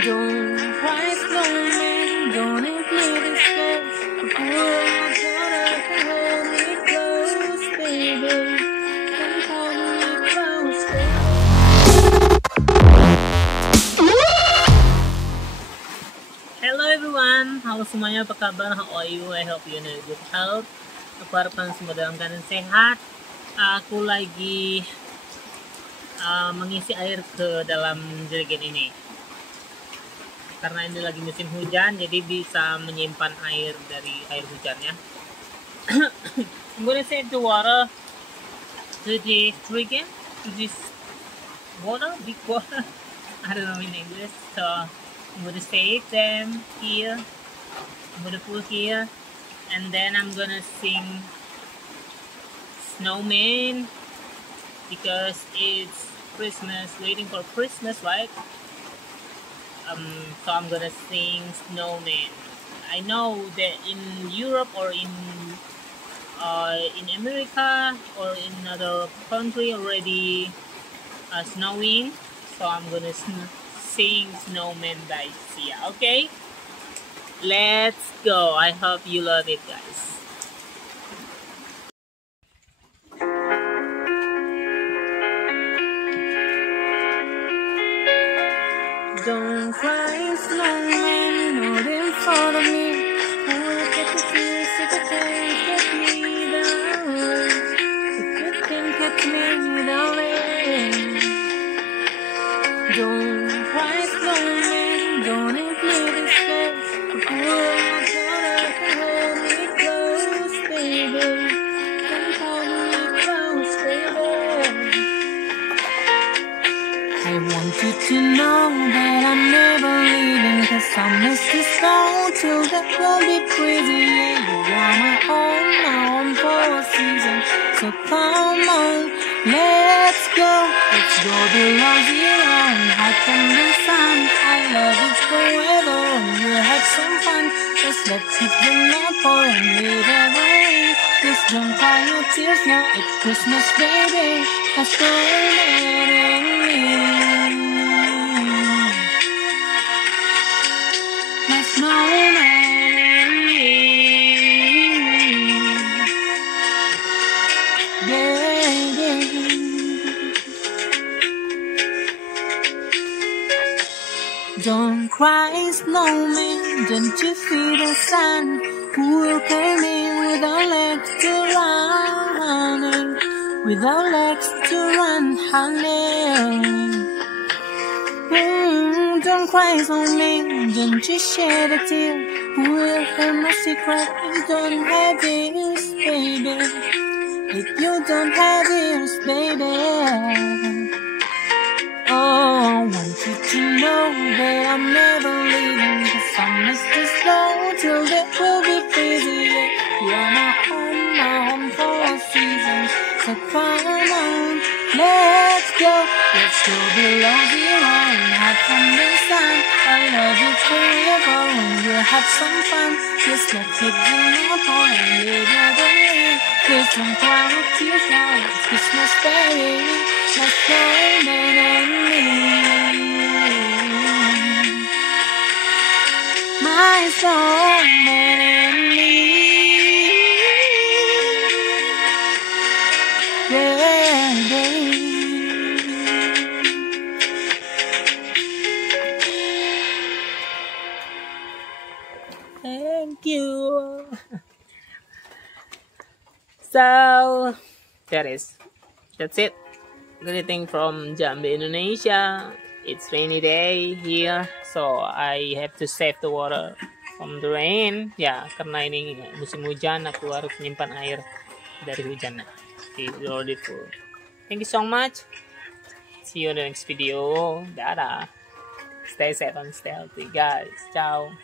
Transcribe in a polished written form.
Don't cry, snowman, don't include this face. We're gonna hold me close, baby. Don't hold me close, baby. Hello everyone, halo semuanya, apa kabar? How are you? I hope you're in a good health. Aku harapan semua dalam keadaan sehat. Aku lagi mengisi air ke dalam jerigen ini. Karena ini lagi musim hujan, jadi bisa menyimpan air dari air hujannya. I'm gonna save the water to the jerigen, to this water, big water. I don't know in English, so I'm gonna save them here. I'm gonna put here, and then I'm gonna sing Snowman because it's Christmas, waiting for Christmas, right? So I'm gonna sing Snowman. I know that in Europe or in America or in another country already snowing, so I'm gonna sing Snowman by Sia. Okay, let's go. I hope you love it, guys. Don't cry, snowman, not in front of me. Look at the tears if you can't get me down. If you can catch me without rain. Don't cry, snowman, don't include this face. We're gonna hold me close, baby. Don't hold me close, baby. I want you to know that I'm never leaving, 'cause I miss the snow till that will be crazy. Yeah, you are my own for a season. So come on, let's go below zero and hide from the sun. I love you forever and we'll have some fun. Just let's hit the North Pole and leave every. Just don't cry your tears now, it's Christmas, baby. Let's go and my snowman and me. Baby. Don't cry, snowman, don't you see the sun? Who will come in without legs to run? Without legs to run, honey. Don't cry, snowman, don't you shed a tear. Who will hear my secret if you don't have ears, baby? If you don't have ears, baby. Oh, I want you to know that I'm never leaving, 'cause I miss the snow till that will be crazy. Yeah, you are my home for a season. So come on, let's go below zero and hide from the sun. I love you forever and we'll have some fun. Just let's hit the North Pole and live the way. Please don't cry your tears now, it's Christmas, baby. Let's go, man and me. My snowman and me. Thank you. So that's it. Greeting from Jambi, Indonesia. It's rainy day here, so I have to save the water from the rain. Ya, karena ini musim hujan, aku harus menyimpan air dari hujan. It's already full. Thank you so much. See you in the next video. Dadah. Stay safe and stay healthy, guys. Ciao.